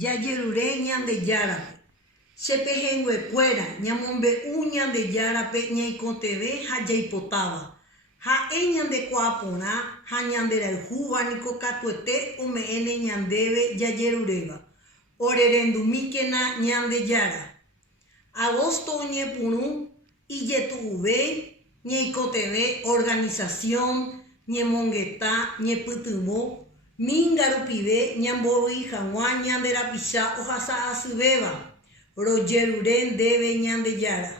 jajerure ñande járape. Chepehenguekuéra ñamombe'u ñande járape ñaikotevẽ ha jaipotáva. Ha'e ñandekuaa porã ha ñanderayhúvaniko katuete ome'ẽne ñandéve jajeruréva. Orerendumíkena ñande jára. Agosto oñepyrũ ijetu'uve ñaikotevẽ organización ñemongeta ñepytyvõ míngarupive ñambovy hag̃ua ñande rapicha ohasa asyvéva rojerure ndéve ñande jára.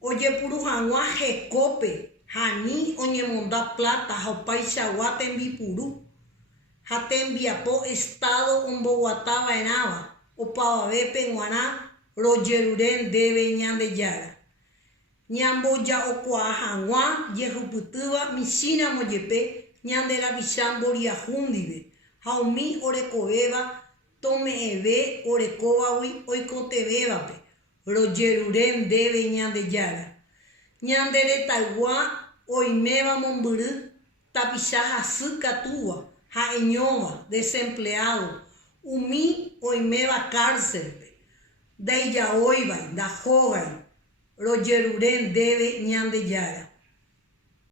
Ojepuru hag̃ua hekópe ha ni oñemonda plata ha opaichagua tembipuru ha tembiapo Estado omboguatava'erãva opavavépe g̃uarã rojerure ndéve ñande jára. Ñamboja'okuaa hag̃ua jehupytýva michĩramo jepe ñande rapicha mboriahu ndive ha umi orekovéva tome'ẽve orekóvagui oikotevévape rojerure ndéve ñande jára. Ñande retãygua oiméva mombyry tapicha hasy katúva ha'eñóva desempleado umi oiméva cárcelpe ndaijaóivai ndahógai rojerure ndéve ñande jára.